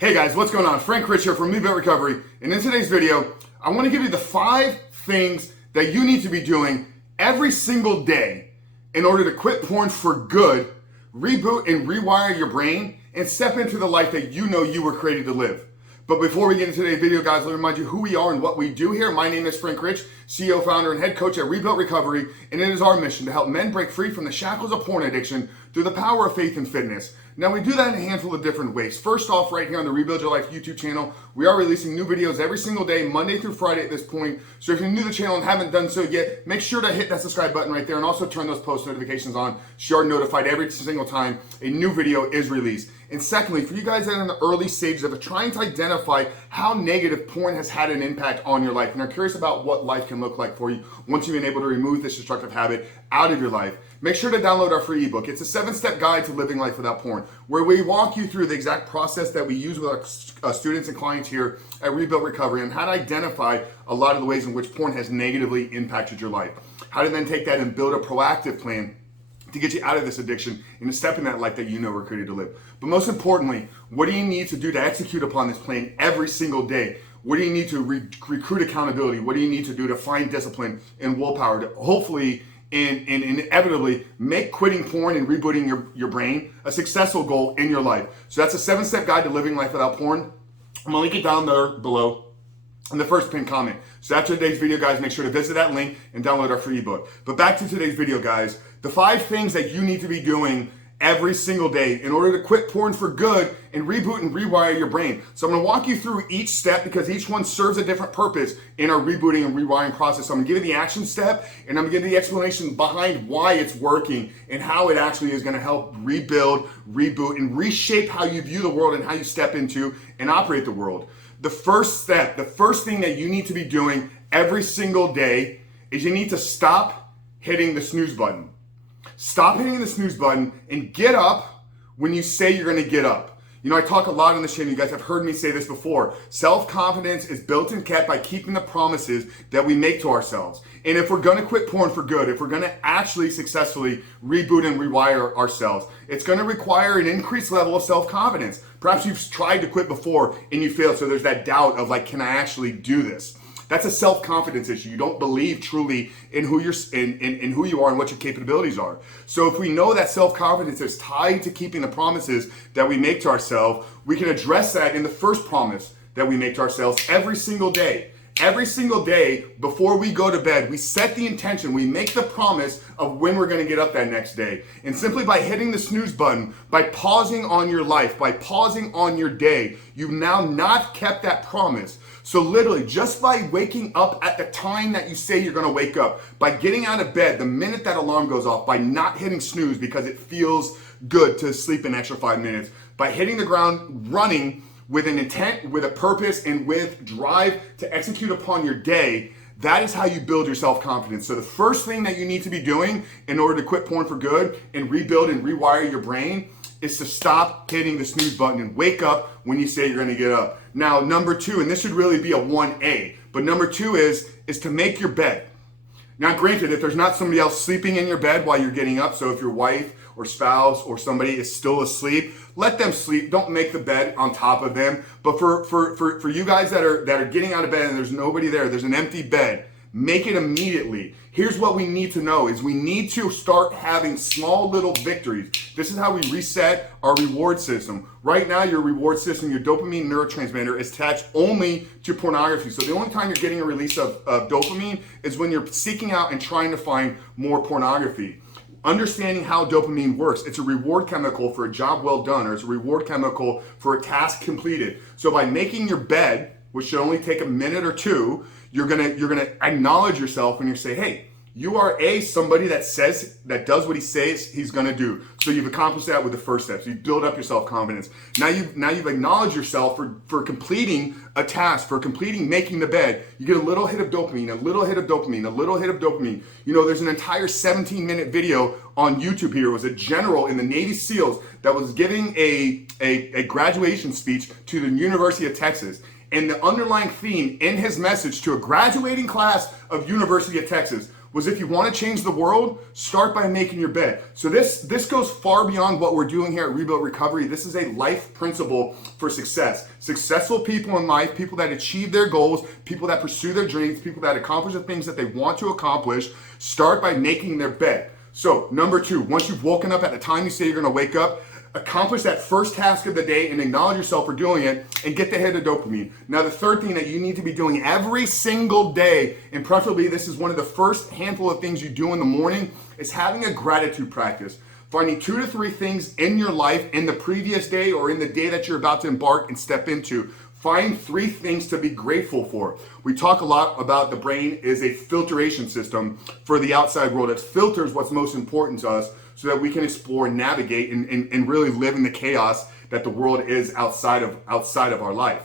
Hey guys, what's going on? Frank Rich here from Ebook Recovery, and in today's video, I want to give you the 5 things that you need to be doing every single day in order to quit porn for good, reboot and rewire your brain, and step into the life that you know you were created to live. But before we get into today's video, guys, let me remind you who we are and what we do here. My name is Frank Rich, CEO, founder, and head coach at Ebook Recovery, and it is our mission to help men break free from the shackles of porn addiction through the power of faith and fitness. Now, we do that in a handful of different ways. First off, right here on the Rebuild Your Life YouTube channel, we are releasing new videos every single day, Monday through Friday at this point. So if you're new to the channel and haven't done so yet, make sure to hit that subscribe button right there and also turn those post notifications on so you're notified every single time a new video is released. And secondly, for you guys that are in the early stages of trying to identify how negative porn has had an impact on your life and are curious about what life can look like for you once you've been able to remove this destructive habit out of your life, make sure to download our free ebook. It's a 7-step guide to living life without porn, where we walk you through the exact process that we use with our students and clients here at Rebuild Recovery and how to identify a lot of the ways in which porn has negatively impacted your life. How to then take that and build a proactive plan to get you out of this addiction and to step in that life that you know we're created to live. But most importantly, what do you need to do to execute upon this plan every single day? What do you need to recruit accountability? What do you need to do to find discipline and willpower to hopefully and inevitably make quitting porn and rebooting your brain a successful goal in your life? So that's a 7-step guide to living life without porn. I'm gonna link it down there below in the first pinned comment. So after today's video, guys, make sure to visit that link and download our free ebook. But back to today's video, guys, the 5 things that you need to be doing every single day in order to quit porn for good and reboot and rewire your brain. So I'm gonna walk you through each step because each one serves a different purpose in our rebooting and rewiring process. So I'm gonna give you the action step and I'm gonna give you the explanation behind why it's working and how it actually is gonna help rebuild, reboot, and reshape how you view the world and how you step into and operate the world. The first step, the first thing that you need to be doing every single day is you need to stop hitting the snooze button. Stop hitting the snooze button and get up when you say you're gonna get up. You know, I talk a lot on this channel, you guys have heard me say this before. Self-confidence is built and kept by keeping the promises that we make to ourselves. And if we're gonna quit porn for good, if we're gonna actually successfully reboot and rewire ourselves, it's gonna require an increased level of self-confidence. Perhaps you've tried to quit before and you failed, so there's that doubt of like, can I actually do this? That's a self-confidence issue. You don't believe truly in who you're in who you are and what your capabilities are. So if we know that self-confidence is tied to keeping the promises that we make to ourselves, we can address that in the first promise that we make to ourselves every single day. Every single day before we go to bed, we set the intention, we make the promise of when we're gonna get up that next day. And simply by hitting the snooze button, by pausing on your life, by pausing on your day, you've now not kept that promise. So literally, just by waking up at the time that you say you're gonna wake up, by getting out of bed the minute that alarm goes off, by not hitting snooze because it feels good to sleep an extra 5 minutes, by hitting the ground running with an intent, with a purpose, and with drive to execute upon your day, that is how you build your self-confidence. So the first thing that you need to be doing in order to quit porn for good and rebuild and rewire your brain is to stop hitting the snooze button and wake up when you say you're gonna get up. Now, number 2, and this should really be a 1A, but number 2 is to make your bed. Now, granted, if there's not somebody else sleeping in your bed while you're getting up, so if your wife or spouse or somebody is still asleep, let them sleep. Don't make the bed on top of them. But for you guys that are getting out of bed and there's nobody there, there's an empty bed, make it immediately. Here's what we need to know is we need to start having small little victories. This is how we reset our reward system. Right now, your reward system, your dopamine neurotransmitter is attached only to pornography. So the only time you're getting a release of dopamine is when you're seeking out and trying to find more pornography. Understanding how dopamine works, it's a reward chemical for a job well done, or it's a reward chemical for a task completed. So by making your bed, which should only take a minute or 2, you're gonna acknowledge yourself and you say, hey, you are somebody that does what he says he's gonna do. So you've accomplished that with the first step. So you build up your self-confidence. Now you've acknowledged yourself for completing a task, for completing making the bed. You get a little hit of dopamine, a little hit of dopamine, a little hit of dopamine. You know, there's an entire 17-minute video on YouTube here. It was a general in the Navy SEALs that was giving a graduation speech to the University of Texas. And the underlying theme in his message to a graduating class of University of Texas was if you want to change the world, start by making your bed. So this goes far beyond what we're doing here at Rebuilt Recovery. This is a life principle for success. Successful people in life, people that achieve their goals, people that pursue their dreams, people that accomplish the things that they want to accomplish, start by making their bed. So number 2, once you've woken up at the time you say you're going to wake up, accomplish that first task of the day and acknowledge yourself for doing it and get the hit of dopamine. Now, the third thing that you need to be doing every single day, and preferably this is one of the first handful of things you do in the morning, is having a gratitude practice. Finding 2 to 3 things in your life in the previous day or in the day that you're about to embark and step into. Find 3 things to be grateful for. We talk a lot about the brain is a filtration system for the outside world. It filters what's most important to us so that we can explore and navigate and really live in the chaos that the world is outside of our life.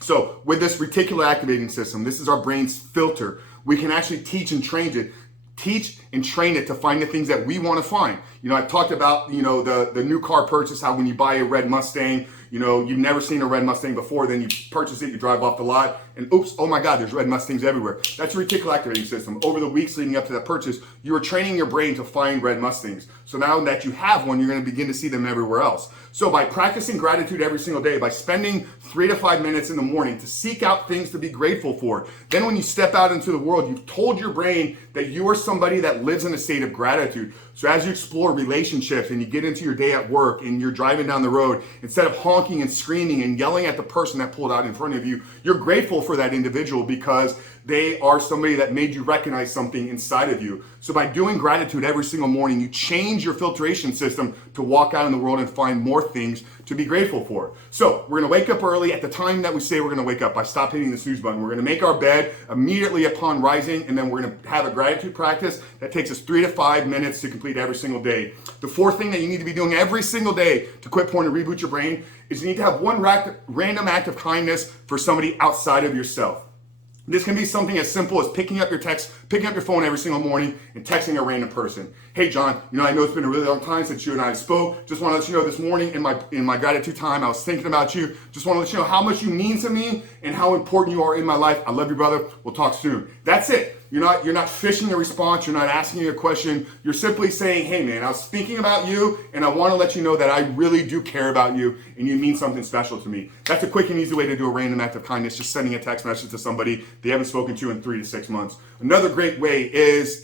So with this reticular activating system, this is our brain's filter. We can actually teach and train it to find the things that we want to find. You know, I've talked about, the new car purchase, how when you buy a red Mustang, you've never seen a red Mustang before, then you purchase it, you drive off the lot, and oops, oh my God, there's red Mustangs everywhere. That's your reticular activating system. Over the weeks leading up to that purchase, you are training your brain to find red Mustangs. So now that you have one, you're going to begin to see them everywhere else. So by practicing gratitude every single day, by spending 3 to 5 minutes in the morning to seek out things to be grateful for, then when you step out into the world, you've told your brain that you are somebody that lives in a state of gratitude. So as you explore relationships and you get into your day at work and you're driving down the road, instead of honking and screaming and yelling at the person that pulled out in front of you, you're grateful for that individual because they are somebody that made you recognize something inside of you. So by doing gratitude every single morning, you change your filtration system to walk out in the world and find more things to be grateful for. So we're gonna wake up early at the time that we say we're gonna wake up. By stop hitting the snooze button. We're gonna make our bed immediately upon rising, and then we're gonna have a gratitude practice that takes us 3 to 5 minutes to complete every single day. The 4th thing that you need to be doing every single day to quit porn and reboot your brain is you need to have one random act of kindness for somebody outside of yourself. This can be something as simple as picking up your phone every single morning and texting a random person. Hey John, I know it's been a really long time since you and I spoke. Just want to let you know this morning in my gratitude time, I was thinking about you. Just want to let you know how much you mean to me and how important you are in my life. I love you, brother. We'll talk soon. That's it. You're not fishing a response. You're not asking a question. You're simply saying, hey man, I was thinking about you and I want to let you know that I really do care about you and you mean something special to me. That's a quick and easy way to do a random act of kindness, just sending a text message to somebody they haven't spoken to in 3 to 6 months. Another great way is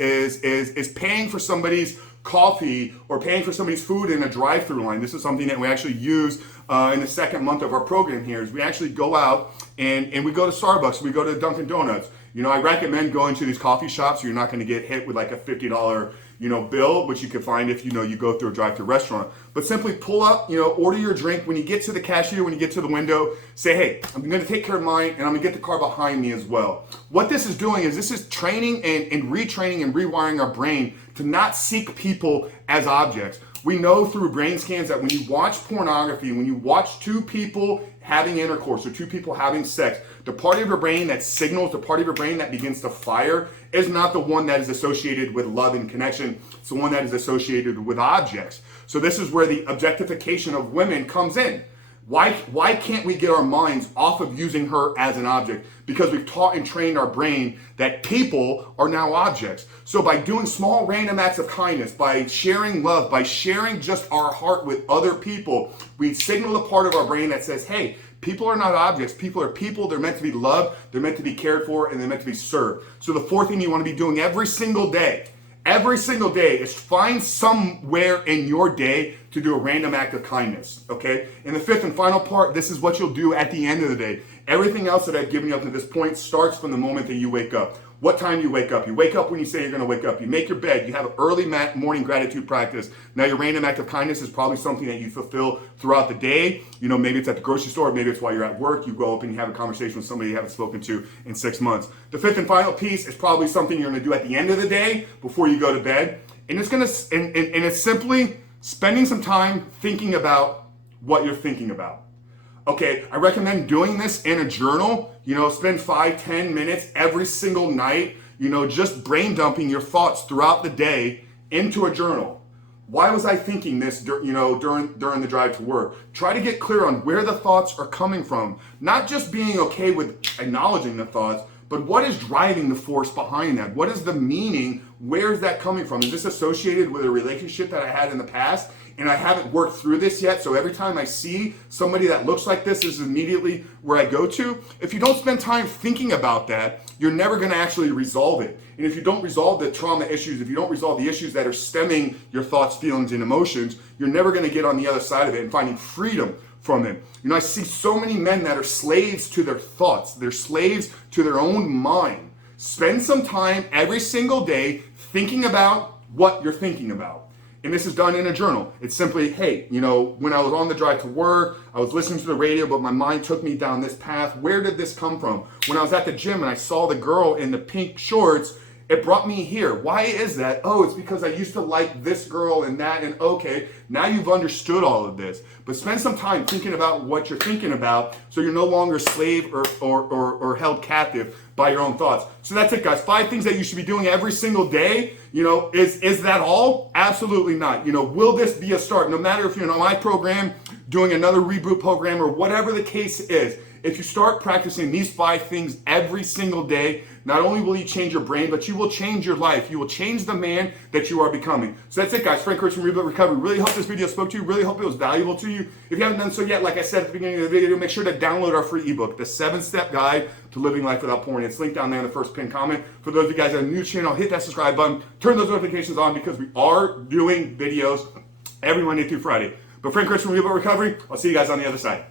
paying for somebody's coffee or paying for somebody's food in a drive-through line. This is something that we actually use in the 2nd month of our program here. Is we actually go out and we go to Starbucks, we go to Dunkin' Donuts. I recommend going to these coffee shops. You're not going to get hit with like a $50 bill, which you can find if you go through a drive-through restaurant. But simply pull up, order your drink. When you get to the cashier, when you get to the window, say, hey, I'm going to take care of mine and I'm going to get the car behind me as well. What this is doing is this is training and retraining and rewiring our brain to not seek people as objects. We know through brain scans that when you watch pornography, when you watch 2 people having intercourse or 2 people having sex, the part of your brain that signals, the part of your brain that begins to fire is not the one that is associated with love and connection. It's the one that is associated with objects. So this is where the objectification of women comes in. Why can't we get our minds off of using her as an object? Because we've taught and trained our brain that people are now objects. So by doing small random acts of kindness, by sharing love, by sharing just our heart with other people, we signal the part of our brain that says, hey, people are not objects. People are people. They're meant to be loved. They're meant to be cared for, and they're meant to be served. So the 4th thing you want to be doing every single day is find somewhere in your day to do a random act of kindness, okay? And the 5th and final part, this is what you'll do at the end of the day. Everything else that I've given you up to this point starts from the moment that you wake up. What time do you wake up? You wake up when you say you're going to wake up. You make your bed. You have an early morning gratitude practice. Now your random act of kindness is probably something that you fulfill throughout the day. Maybe it's at the grocery store. Maybe it's while you're at work. You go up and you have a conversation with somebody you haven't spoken to in 6 months. The 5th and final piece is probably something you're going to do at the end of the day before you go to bed. And it's simply spending some time thinking about what you're thinking about. Okay, I recommend doing this in a journal. Spend 5-10 minutes every single night, just brain dumping your thoughts throughout the day into a journal. Why was I thinking this, during the drive to work? Try to get clear on where the thoughts are coming from. Not just being okay with acknowledging the thoughts, but what is driving the force behind that? What is the meaning? Where is that coming from? Is this associated with a relationship that I had in the past and I haven't worked through this yet? So every time I see somebody that looks like this is immediately where I go to. If you don't spend time thinking about that, you're never going to actually resolve it. And if you don't resolve the trauma issues, if you don't resolve the issues that are stemming your thoughts, feelings, and emotions, you're never going to get on the other side of it and finding freedom from it. You know, I see so many men that are slaves to their thoughts. They're slaves to their own mind. Spend some time every single day thinking about what you're thinking about. And this is done in a journal. It's simply, hey, you know, when I was on the drive to work, I was listening to the radio, but my mind took me down this path. Where did this come from? When I was at the gym and I saw the girl in the pink shorts, it brought me here. Why is that? Oh, it's because I used to like this girl and that, and okay, now you've understood all of this. But spend some time thinking about what you're thinking about so you're no longer slave or held captive by your own thoughts. So that's it, guys. 5 things that you should be doing every single day. You know, is that all? Absolutely not. You know, will this be a start? No matter if you're in my program, doing another reboot program, or whatever the case is, if you start practicing these 5 things every single day, not only will you change your brain, but you will change your life. You will change the man that you are becoming. So that's it, guys. Frank Rich from Reboot Recovery. Really hope this video spoke to you. Really hope it was valuable to you. If you haven't done so yet, like I said at the beginning of the video, make sure to download our free ebook, The 7-Step Guide to Living Life Without Porn. It's linked down there in the first pinned comment. For those of you guys that are new to the channel, hit that subscribe button. Turn those notifications on because we are doing videos every Monday through Friday. But Frank Rich from Reboot Recovery, I'll see you guys on the other side.